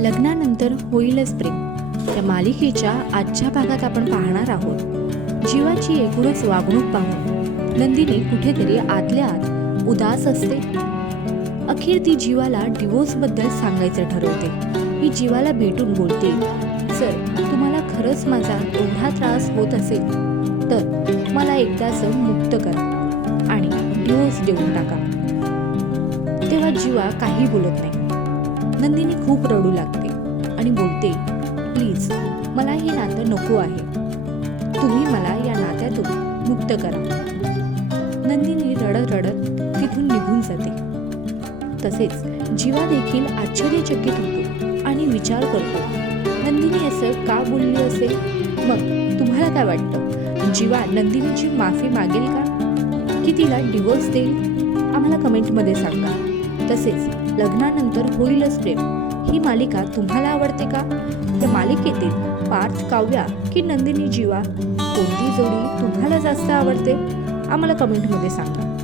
लग्नानंतर होईलच प्रेम. या मालिकेच्या आजच्या भागात आपण पाहणार आहोत. जीवाची एकूणच वागणूक पाहून. नंदिनी कुठेतरी आतल्या आत उदास असते. अखेर ती जीवाला डिवोर्सबद्दल सांगायचं ठरवते. मी जीवाला भेटून बोलते सर तुम्हाला खरंच माझा एवढा त्रास होत असेल तर मला एकदाचं मुक्त करा आणि डिवोर्स देऊन टाका. तेव्हा जीवा काही बोलत नाही. नंदिनी खूप रडू लागते आणि बोलते प्लीज मला हे नातं नको आहे. तुम्ही मला या नात्यातून मुक्त करा. नंदिनी रडत रडत तिथून निघून जाते. तसेच जीवा देखील आश्चर्यचकित होतो आणि विचार करतो नंदिनी असं का बोलली असेल? मग तुम्हाला काय वाटतं? जीवा नंदिनीची माफी मागेल का? की तिला डिवोर्स देईल? आम्हाला कमेंटमध्ये सांगा. तसेच लग्नानंतर होईलच प्रेम. ही मालिका तुम्हाला आवडते का? या मालिकेतील पार्थ काव्या की नंदिनी जीवा? कोणती जोडी तुम्हाला जास्त आवडते? आम्हाला कमेंटमध्ये सांगा.